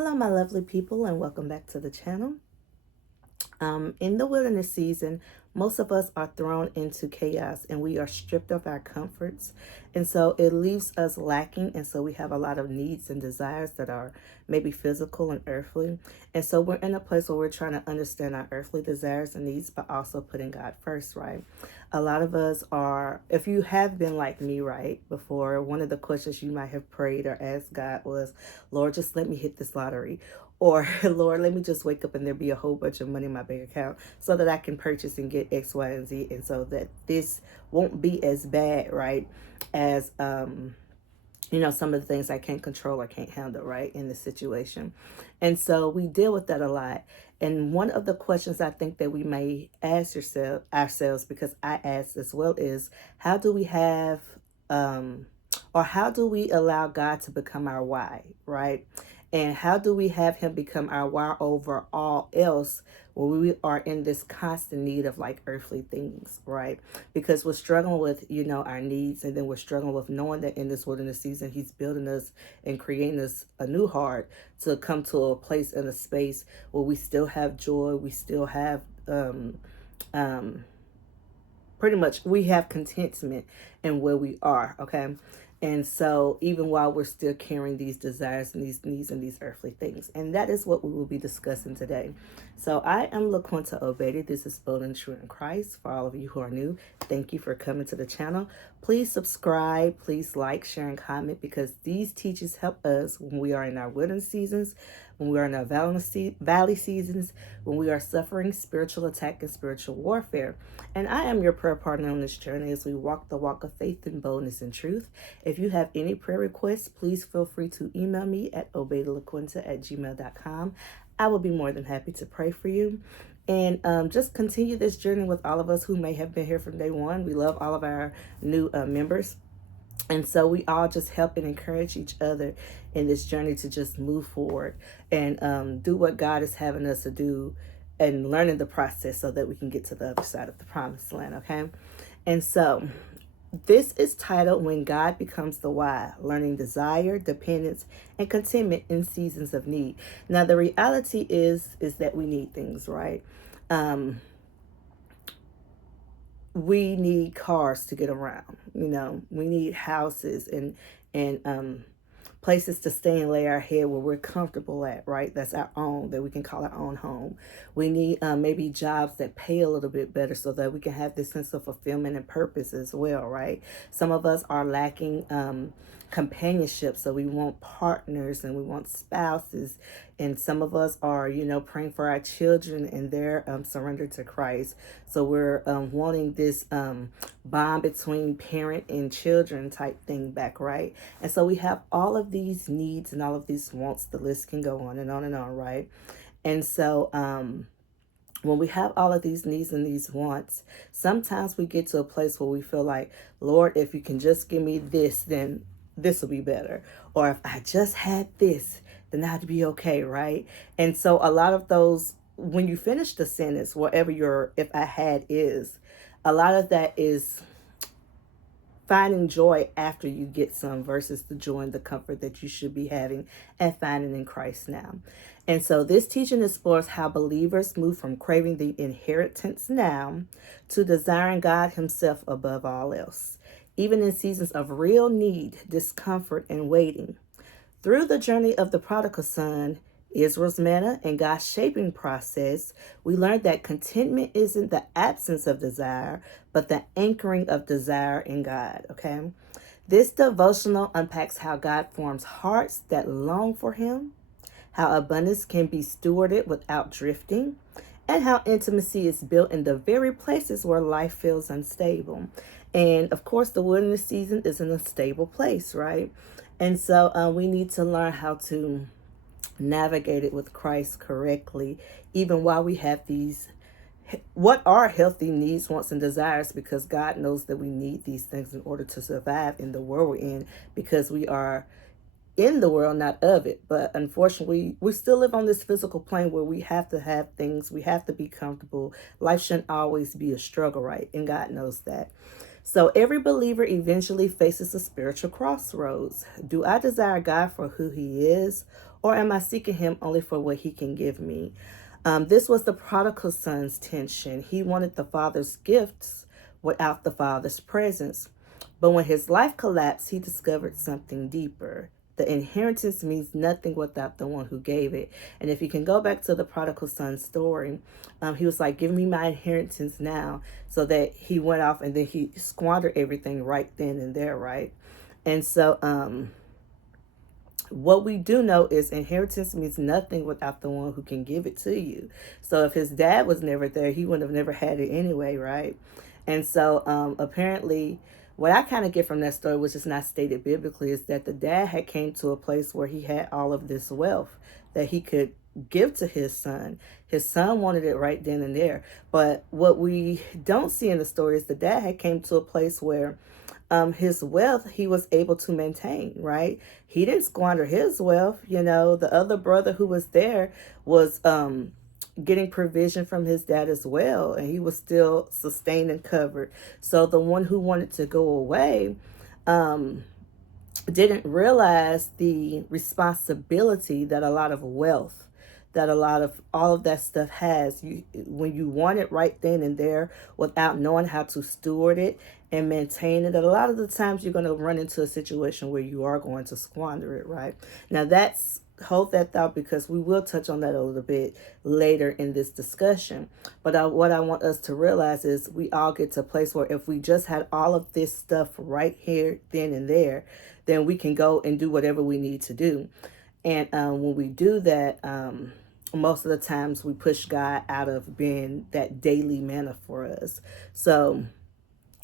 Hello, my lovely people, and welcome back to the channel. In the wilderness season, most of us are thrown into chaos and we are stripped of our comforts. And so it leaves us lacking. And so we have a lot of needs and desires that are maybe physical and earthly. And so we're in a place where we're trying to understand our earthly desires and needs, but also putting God first, right? A lot of us are, if you have been like me, right, before, one of the questions you might have prayed or asked God was, Lord, just let me hit this lottery. Or, Lord, let me just wake up and there be a whole bunch of money in my bank account so that I can purchase and get X, Y, and Z. And so that this won't be as bad, right, as, some of the things I can't control or can't handle, right, in the situation. And so we deal with that a lot. And one of the questions I think that we may ask ourselves, because I ask as well, is how do we have, or how do we allow God to become our why, right? And how do we have him become our why over all else when we are in this constant need of like earthly things, right? Because we're struggling with, our needs, and then we're struggling with knowing that in this wilderness season, he's building us and creating us a new heart to come to a place and a space where we still have joy, we still have pretty much we have contentment in where we are, okay? And so even while we're still carrying these desires and these needs and these earthly things. And that is what we will be discussing today. So I am LaQuinta Obedi. This is Bold and True in Christ. For all of you who are new, thank you for coming to the channel. Please subscribe, please like, share, and comment, because these teachings help us when we are in our wilderness seasons, when we are in our valley seasons, when we are suffering spiritual attack and spiritual warfare. And I am your prayer partner on this journey as we walk the walk of faith and boldness and truth. If you have any prayer requests, please feel free to email me at obedilaquinta@gmail.com. I will be more than happy to pray for you. And just continue this journey with all of us who may have been here from day one. We love all of our new members. And so we all just help and encourage each other in this journey to just move forward and do what God is having us to do and learning the process so that we can get to the other side of the promised land, okay? And so this is titled When God Becomes the Why, Learning Desire, Dependence, and Contentment in Seasons of Need. Now, the reality is that we need things, right? We need cars to get around, we need houses and places to stay and lay our head where we're comfortable at, right? That's our own, that we can call our own home. We need maybe jobs that pay a little bit better so that we can have this sense of fulfillment and purpose as well, right? Some of us are lacking companionship, so we want partners and we want spouses. And some of us are, praying for our children and their surrender to Christ. So we're wanting this bond between parent and children type thing back, right? And so we have all of these needs and all of these wants. The list can go on and on and on, right? And so when we have all of these needs and these wants, sometimes we get to a place where we feel like, Lord, if you can just give me this, then this will be better. Or if I just had this, then I'd be okay, right? And so a lot of those, when you finish the sentence, whatever your if I had is, a lot of that is finding joy after you get some versus the joy and the comfort that you should be having and finding in Christ now. And so this teaching explores how believers move from craving the inheritance now to desiring God himself above all else, even in seasons of real need, discomfort, and waiting. Through the journey of the prodigal son, Israel's manna, and God's shaping process, we learned that contentment isn't the absence of desire, but the anchoring of desire in God, okay? This devotional unpacks how God forms hearts that long for him, how abundance can be stewarded without drifting, and how intimacy is built in the very places where life feels unstable. And of course, the wilderness season is an unstable place, right? And so we need to learn how to navigate it with Christ correctly, even while we have these, what are healthy needs, wants, and desires, because God knows that we need these things in order to survive in the world we're in, because we are in the world, not of it. But unfortunately, we still live on this physical plane where we have to have things, we have to be comfortable. Life shouldn't always be a struggle, right? And God knows that. So every believer eventually faces a spiritual crossroads. Do I desire God for who he is, or am I seeking him only for what he can give me? This was the prodigal son's tension. He wanted the father's gifts without the father's presence. But when his life collapsed, he discovered something deeper. The inheritance means nothing without the one who gave it. And if you can go back to the prodigal son story, he was like, give me my inheritance now. So that he went off and then he squandered everything right then and there, right? And so what we do know is inheritance means nothing without the one who can give it to you. So if his dad was never there, he would have never had it anyway, right? And so apparently what I kind of get from that story, which is not stated biblically, is that the dad had came to a place where he had all of this wealth that he could give to his son. His son wanted it right then and there. But what we don't see in the story is the dad had came to a place where his wealth he was able to maintain, right? He didn't squander his wealth. The other brother who was there was getting provision from his dad as well, and he was still sustained and covered. So the one who wanted to go away didn't realize the responsibility that a lot of wealth, that a lot of all of that stuff has. When you want it right then and there without knowing how to steward it and maintain it, that a lot of the times you're going to run into a situation where you are going to squander it, right? Now that's hold that thought, because we will touch on that a little bit later in this discussion. But what I want us to realize is we all get to a place where if we just had all of this stuff right here, then and there, then we can go and do whatever we need to do. And when we do that, most of the times we push God out of being that daily manna for us. So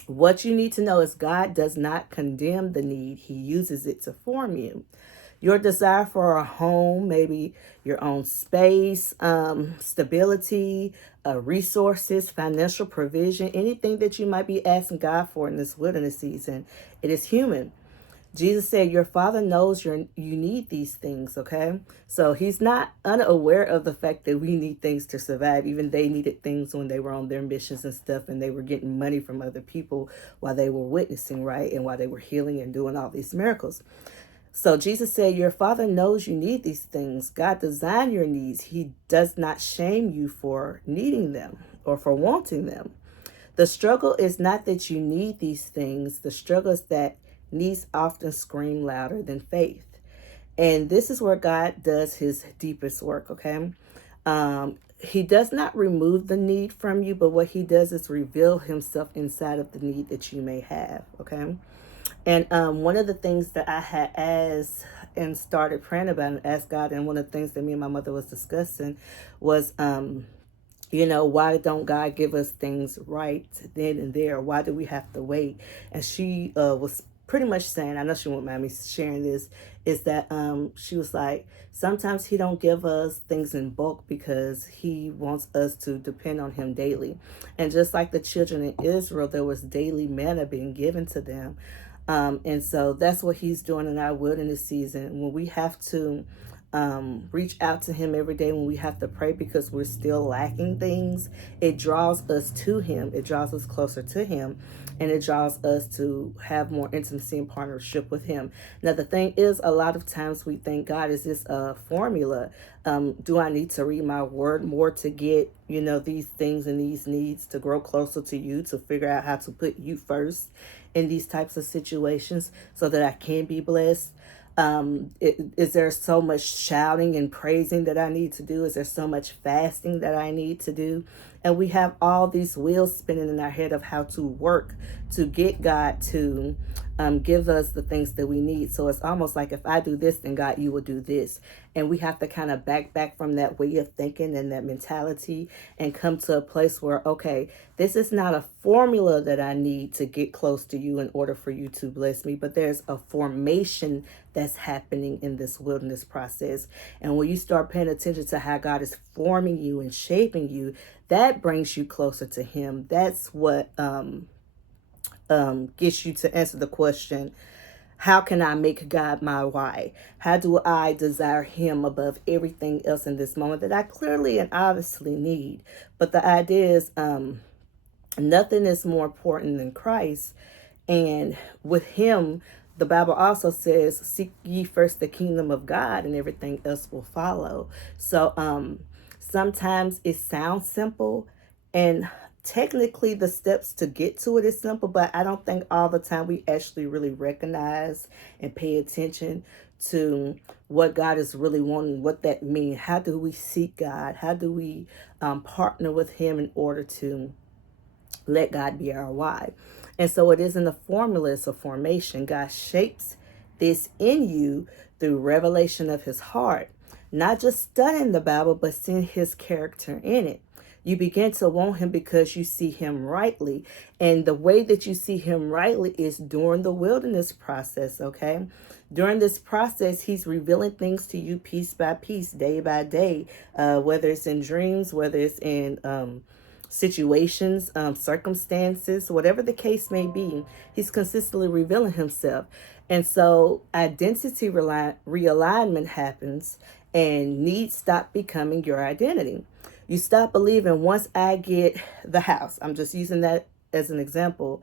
what you need to know is God does not condemn the need. He uses it to form you. Your desire for a home, maybe your own space, stability, resources, financial provision, anything that you might be asking God for in this wilderness season, it is human. Jesus said, your father knows you need these things, okay? So he's not unaware of the fact that we need things to survive. Even they needed things when they were on their missions and stuff, and they were getting money from other people while they were witnessing, right? And while they were healing and doing all these miracles. So Jesus said, your father knows you need these things. God designed your needs. He does not shame you for needing them or for wanting them. The struggle is not that you need these things. The struggle is that needs often scream louder than faith. And this is where God does his deepest work, okay? He does not remove the need from you, but what he does is reveal himself inside of the need that you may have, okay? And one of the things that I had asked and started praying about and asked God, and one of the things that me and my mother was discussing was, why don't God give us things right then and there? Why do we have to wait? And she was pretty much saying, I know she won't mind me sharing this, is that she was like, sometimes he don't give us things in bulk because he wants us to depend on him daily. And just like the children in Israel, there was daily manna being given to them. And so that's what he's doing in our wilderness season, when we have to reach out to him every day, when we have to pray because we're still lacking things. It draws us to him. It draws us closer to him, and it draws us to have more intimacy and partnership with him. Now, the thing is, a lot of times we think, God, is this a formula? Do I need to read my word more to get, these things and these needs to grow closer to you, to figure out how to put you first in these types of situations so that I can be blessed? Is there so much shouting and praising that I need to do? Is there so much fasting that I need to do? And we have all these wheels spinning in our head of how to work to get God to give us the things that we need. So it's almost like, if I do this, then God, you will do this. And we have to kind of back from that way of thinking and that mentality and come to a place where, okay, this is not a formula that I need to get close to you in order for you to bless me, but there's a formation that's happening in this wilderness process. And when you start paying attention to how God is forming you and shaping you, that brings you closer to him. That's what gets you to answer the question, how can I make God my why? How do I desire him above everything else in this moment that I clearly and obviously need? But the idea is, Nothing is more important than Christ. And with him, the Bible also says, seek ye first the kingdom of God and everything else will follow. So sometimes it sounds simple, and technically the steps to get to it is simple, but I don't think all the time we actually really recognize and pay attention to what God is really wanting, what that means. How do we seek God? How do we partner with him in order to let God be our why? And so it isn't a formula, it's a formation. God shapes this in you through revelation of his heart, not just studying the Bible, but seeing his character in it. You begin to want him because you see him rightly. And the way that you see him rightly is during the wilderness process, okay? During this process, he's revealing things to you piece by piece, day by day, whether it's in dreams, whether it's in situations, circumstances, whatever the case may be, he's consistently revealing himself. And so identity realignment happens, and needs stop becoming your identity. You stop believing, once I get the house, I'm just using that as an example,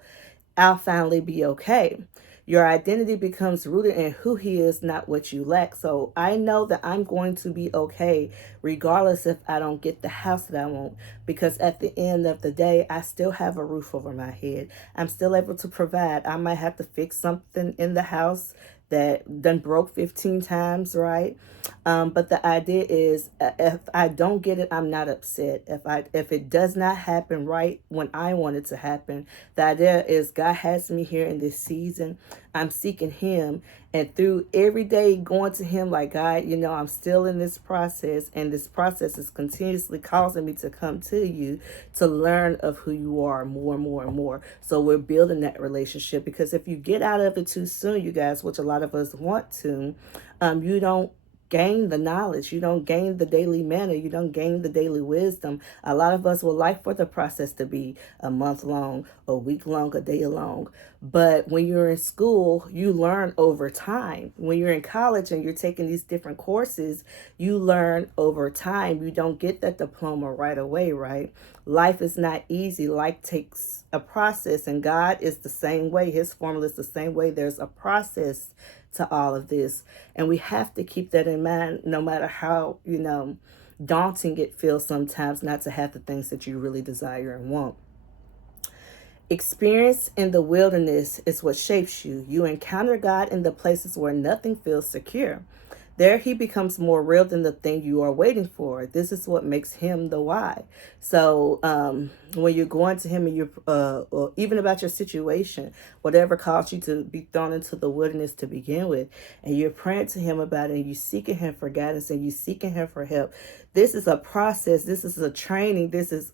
I'll finally be okay. Your identity becomes rooted in who he is, not what you lack. So I know that I'm going to be okay regardless if I don't get the house that I want, because at the end of the day, I still have a roof over my head. I'm still able to provide. I might have to fix something in the house that done broke 15 times, right? But the idea is, if I don't get it, I'm not upset. If it does not happen right when I want it to happen, the idea is God has me here in this season. I'm seeking him, and through every day going to him like, God, I'm still in this process, and this process is continuously causing me to come to you to learn of who you are more and more and more. So we're building that relationship, because if you get out of it too soon, you guys, which a lot of us want to, you don't gain the knowledge, you don't gain the daily manna, you don't gain the daily wisdom. A lot of us would like for the process to be a month long, a week long, a day long. But when you're in school, you learn over time. When you're in college and you're taking these different courses, you learn over time. You don't get that diploma right away, right? Life is not easy. Life takes a process, and God is the same way. His formula is the same way. There's a process to all of this, and we have to keep that in mind, no matter how daunting it feels sometimes not to have the things that you really desire and want. Experience in the wilderness is what shapes you. You encounter God in the places where nothing feels secure. There he becomes more real than the thing you are waiting for. This is what makes him the why. So when you're going to him, and you're or even about your situation, whatever caused you to be thrown into the wilderness to begin with, and you're praying to him about it, and you're seeking him for guidance, and you're seeking him for help. This is a process. This is a training. This is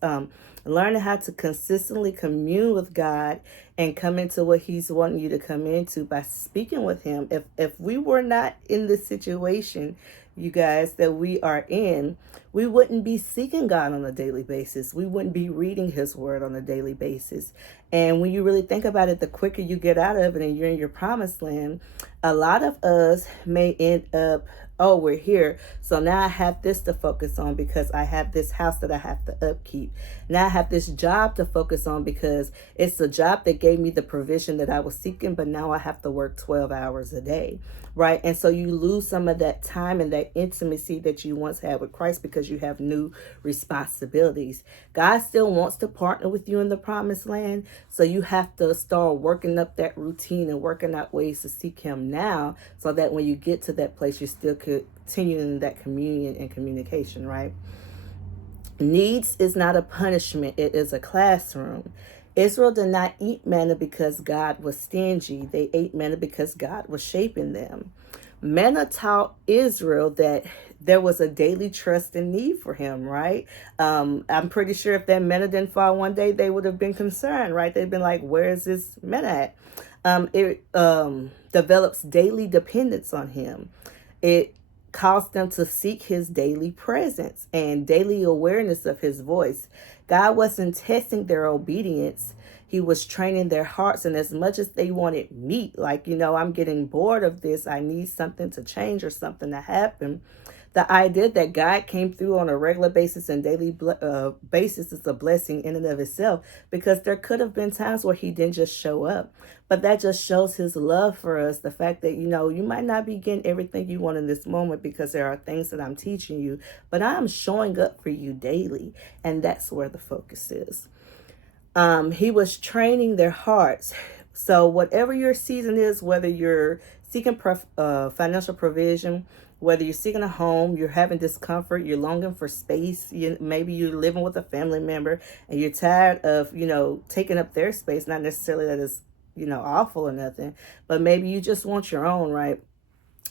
learning how to consistently commune with God and come into what he's wanting you to come into by speaking with him. If we were not in this situation, you guys, that we are in, we wouldn't be seeking God on a daily basis. We wouldn't be reading his word on a daily basis. And when you really think about it, the quicker you get out of it and you're in your promised land, a lot of us may end up, oh, we're here, so now I have this to focus on because I have this house that I have to upkeep. Now I have this job to focus on because it's a job that gave me the provision that I was seeking, but now I have to work 12 hours a day, right? And so you lose some of that time and that intimacy that you once had with Christ because you have new responsibilities. God still wants to partner with you in the promised land, so you have to start working up that routine and working out ways to seek him now, so that when you get to that place, you're still continuing that communion and communication, right? Needs is not a punishment, it is a classroom. Israel did not eat manna because God was stingy. They ate manna because God was shaping them. Manna taught Israel that there was a daily trust and need for him, right? I'm pretty sure if that manna didn't fall one day, they would have been concerned, right? They'd been like, where is this manna at? It develops daily dependence on him. It caused them to seek his daily presence and daily awareness of his voice. God wasn't testing their obedience. He was training their hearts. And as much as they wanted meat, like, I'm getting bored of this, I need something to change or something to happen. The idea that God came through on a regular basis and daily basis is a blessing in and of itself, because there could have been times where he didn't just show up. But that just shows his love for us. The fact that, you might not be getting everything you want in this moment because there are things that I'm teaching you, but I'm showing up for you daily. And that's where the focus is. He was training their hearts. So whatever your season is, whether you're seeking financial provision, whether you're seeking a home, you're having discomfort, you're longing for space, maybe you're living with a family member and you're tired of, taking up their space, not necessarily that it's, awful or nothing, but maybe you just want your own, right?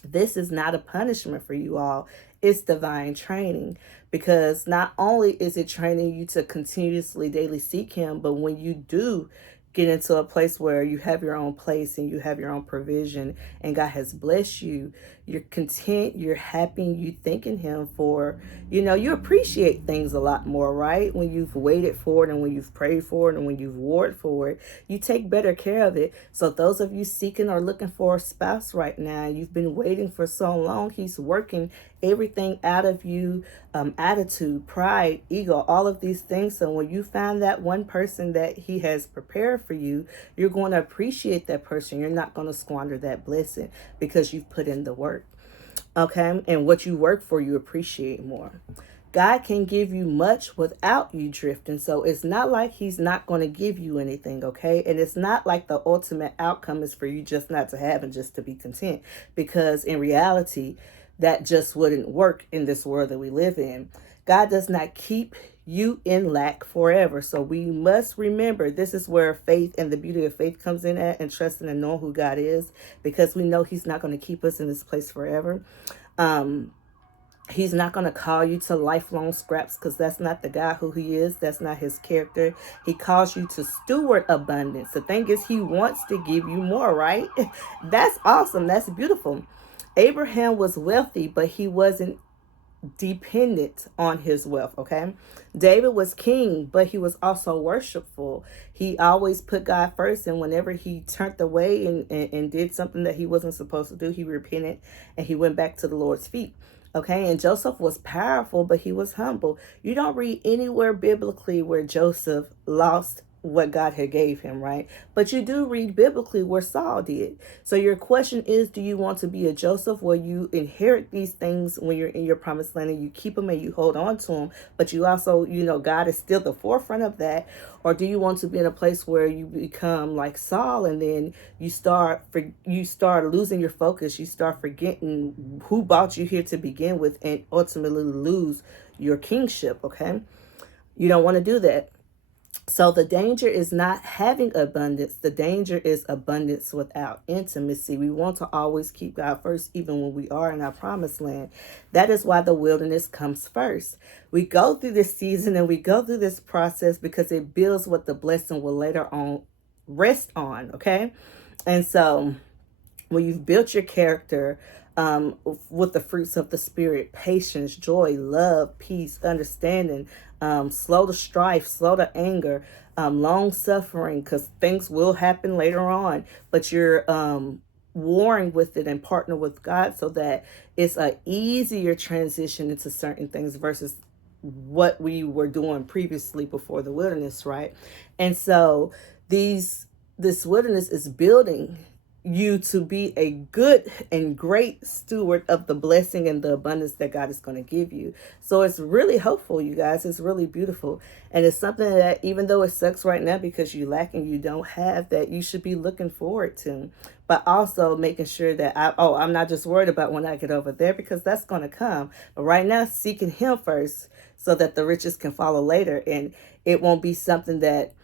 This is not a punishment for you all. It's divine training, because not only is it training you to continuously daily seek him, but when you do get into a place where you have your own place and you have your own provision and God has blessed you, you're content, you're happy, you thanking him for, you appreciate things a lot more, right? When you've waited for it and when you've prayed for it and when you've warred for it, you take better care of it. So those of you seeking or looking for a spouse right now, you've been waiting for so long, he's working everything out of you, attitude, pride, ego, all of these things. So when you find that one person that he has prepared for you, you're going to appreciate that person. You're not going to squander that blessing because you've put in the work. Okay. And what you work for, you appreciate more. God can give you much without you drifting. So it's not like he's not going to give you anything, okay? And it's not like the ultimate outcome is for you just not to have and just to be content. Because in reality, that just wouldn't work in this world that we live in. God does not keep you in lack forever. So we must remember, this is where faith and the beauty of faith comes in at, and trusting and knowing who God is, because we know he's not going to keep us in this place forever. He's not going to call you to lifelong scraps, because that's not the God who he is. That's not his character. He calls you to steward abundance. The thing is, he wants to give you more, right? That's awesome. That's beautiful. Abraham was wealthy, but he wasn't dependent on his wealth, okay? David was king, but he was also worshipful. He always put God first, and whenever he turned away and did something that he wasn't supposed to do, he repented and he went back to the Lord's feet. Okay, and Joseph was powerful, but he was humble. You don't read anywhere biblically where Joseph lost what God had gave him, right? But you do read biblically where Saul did. So your question is, do you want to be a Joseph where you inherit these things when you're in your promised land and you keep them and you hold on to them, but you also, God is still the forefront of that? Or do you want to be in a place where you become like Saul and then you start losing your focus, you start forgetting who brought you here to begin with, and ultimately lose your kingship, okay? You don't want to do that. So the danger is not having abundance. The danger is abundance without intimacy. We want to always keep God first, even when we are in our promised land. That is why the wilderness comes first. We go through this season and we go through this process because it builds what the blessing will later on rest on, okay? And so when you've built your character, with the fruits of the Spirit, patience, joy, love, peace, understanding, slow to strife, slow to anger, long suffering, because things will happen later on, but you're warring with it and partner with God so that it's a easier transition into certain things versus what we were doing previously before the wilderness, right? And so this wilderness is building you to be a good and great steward of the blessing and the abundance that God is going to give you. So it's really hopeful, you guys. It's really beautiful. And it's something that, even though it sucks right now because you lack and you don't have, that you should be looking forward to. But also making sure that I'm not just worried about when I get over there, because that's going to come. But right now, seeking him first so that the riches can follow later. And it won't be something that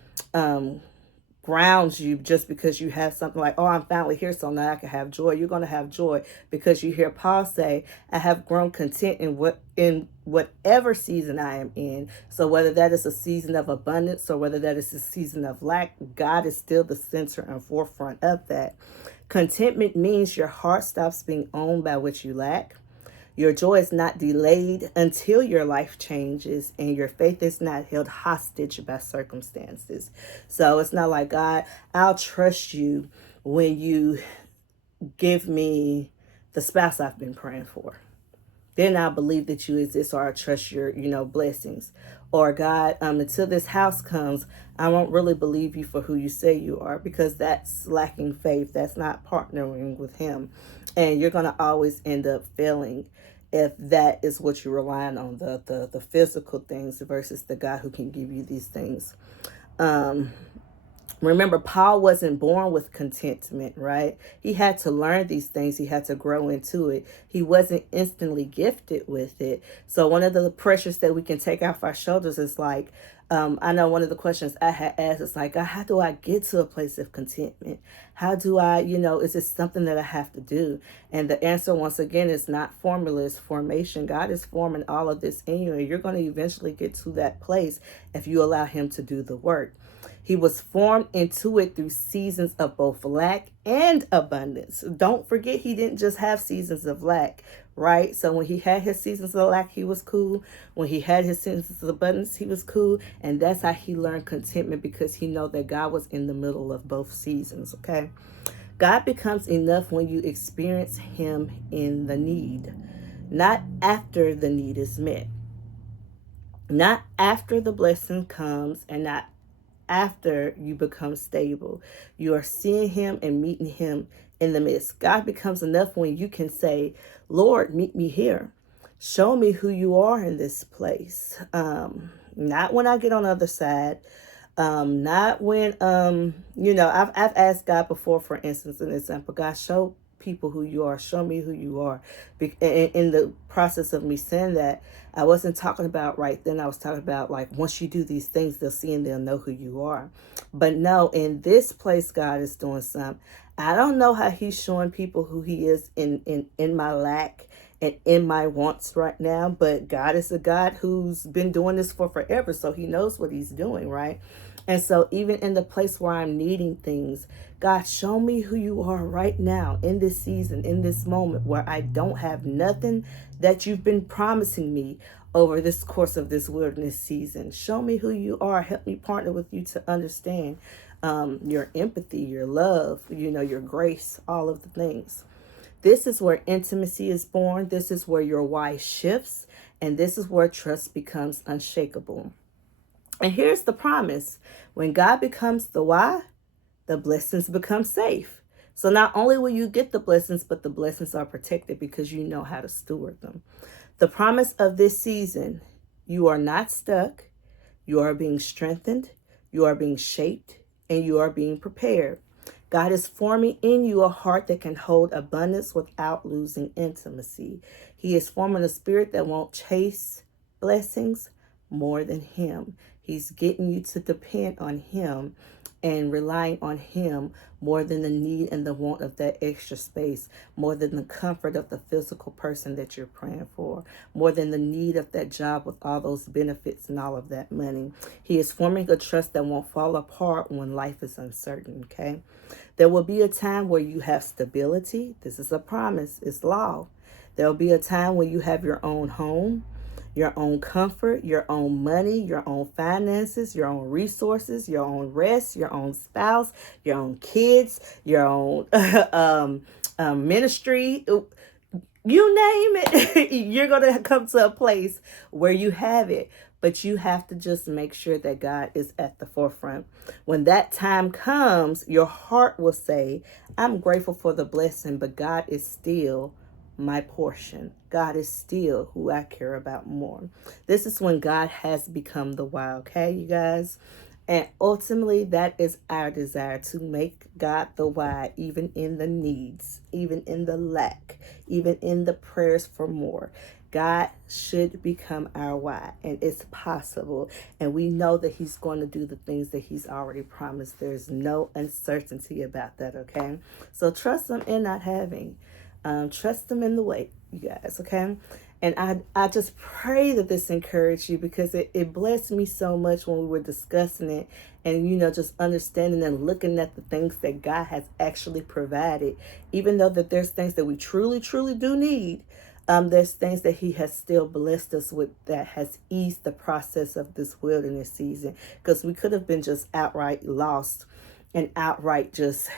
grounds you just because you have something like, oh, I'm finally here, so now I can have joy. You're going to have joy because you hear Paul say, I have grown content in whatever season I am in. So whether that is a season of abundance or whether that is a season of lack, God is still the center and forefront of that. Contentment means your heart stops being owned by what you lack. Your joy is not delayed until your life changes, and your faith is not held hostage by circumstances. So it's not like, God, I'll trust you when you give me the spouse I've been praying for. Then I'll believe that you exist, or I trust your, blessings. Or God, until this house comes, I won't really believe you for who you say you are, because that's lacking faith. That's not partnering with him. And you're going to always end up failing if that is what you're relying on, the physical things versus the God who can give you these things. Remember, Paul wasn't born with contentment, right? He had to learn these things. He had to grow into it. He wasn't instantly gifted with it. So one of the pressures that we can take off our shoulders is like, I know one of the questions I had asked is like, how do I get to a place of contentment? How do I, is it something that I have to do? And the answer, once again, is not formula, it's formation. God is forming all of this in you, and you're going to eventually get to that place if you allow him to do the work. He was formed into it through seasons of both lack and abundance. Don't forget, he didn't just have seasons of lack, right? So when he had his seasons of lack, he was cool. When he had his seasons of abundance, he was cool. And that's how he learned contentment, because he know that God was in the middle of both seasons, okay? God becomes enough when you experience him in the need, not after the need is met. Not after the blessing comes, and not after you become stable. You are seeing him and meeting him in the midst. God becomes enough when you can say, Lord, meet me here. Show me who you are in this place. Not when I get on the other side. Not when, I've asked God before, for instance, an example, God, show people who you are. Show me who you are. In the process of me saying that, I wasn't talking about right then. I was talking about like, once you do these things, they'll see and they'll know who you are. But no, in this place, God is doing something. I don't know how he's showing people who he is in my lack and in my wants right now, but God is a God who's been doing this for forever. So he knows what he's doing, right? And so even in the place where I'm needing things, God, show me who you are right now in this season, in this moment where I don't have nothing that you've been promising me over this course of this wilderness season. Show me who you are. Help me partner with you to understand your empathy, your love, your grace, all of the things. This is where intimacy is born. This is where your why shifts. And this is where trust becomes unshakable. And here's the promise. When God becomes the why, the blessings become safe. So not only will you get the blessings, but the blessings are protected because you know how to steward them. The promise of this season, you are not stuck. You are being strengthened. You are being shaped, and you are being prepared. God is forming in you a heart that can hold abundance without losing intimacy. He is forming a spirit that won't chase blessings more than him. He's getting you to depend on him and relying on him more than the need and the want of that extra space, more than the comfort of the physical person that you're praying for, more than the need of that job with all those benefits and all of that money. He is forming a trust that won't fall apart when life is uncertain, okay? There will be a time where you have stability. This is a promise. It's law. There will be a time when you have your own home, your own comfort, your own money, your own finances, your own resources, your own rest, your own spouse, your own kids, your own ministry. You name it, you're going to come to a place where you have it. But you have to just make sure that God is at the forefront. When that time comes, your heart will say, I'm grateful for the blessing, but God is still my portion. God is still who I care about more. This is when God has become the why, okay, you guys? And ultimately, that is our desire, to make God the why, even in the needs, even in the lack, even in the prayers for more. God should become our why, and it's possible. And we know that he's going to do the things that he's already promised. There's no uncertainty about that, okay? So trust him in not having. Trust him in the wait, you guys, okay? And I just pray that this encouraged you, because it blessed me so much when we were discussing it, and, just understanding and looking at the things that God has actually provided, even though that there's things that we truly, truly do need. There's things that he has still blessed us with that has eased the process of this wilderness season, because we could have been just outright lost and outright just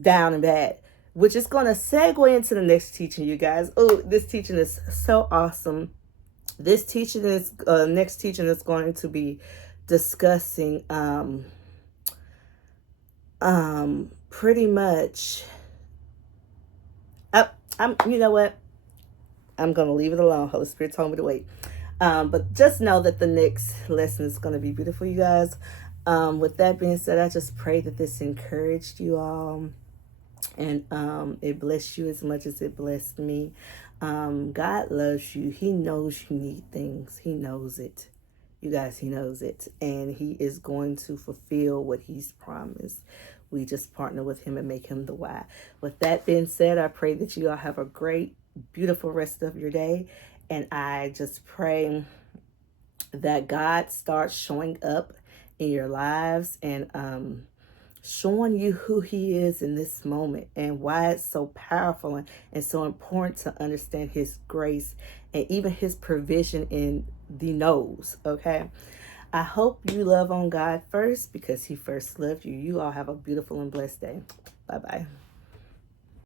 down and bad, which is going to segue into the next teaching, you guys. Oh, this teaching is so awesome. This teaching is next teaching is going to be discussing pretty much I'm you know what, I'm gonna leave it alone. Holy Spirit told me to wait. But just know that the next lesson is going to be beautiful, you guys. With that being said, I just pray that this encouraged you all, and it blessed you as much as it blessed me. God loves you. He knows you need things. He knows it. You guys, he knows it. And he is going to fulfill what he's promised. We just partner with him and make him the why. With that being said, I pray that you all have a great, beautiful rest of your day. And I just pray that God starts showing up in your lives and showing you who he is in this moment and why it's so powerful and so important to understand his grace and even his provision in the no's. Okay. I hope you love on God first because he first loved you. You all have a beautiful and blessed day. Bye-bye.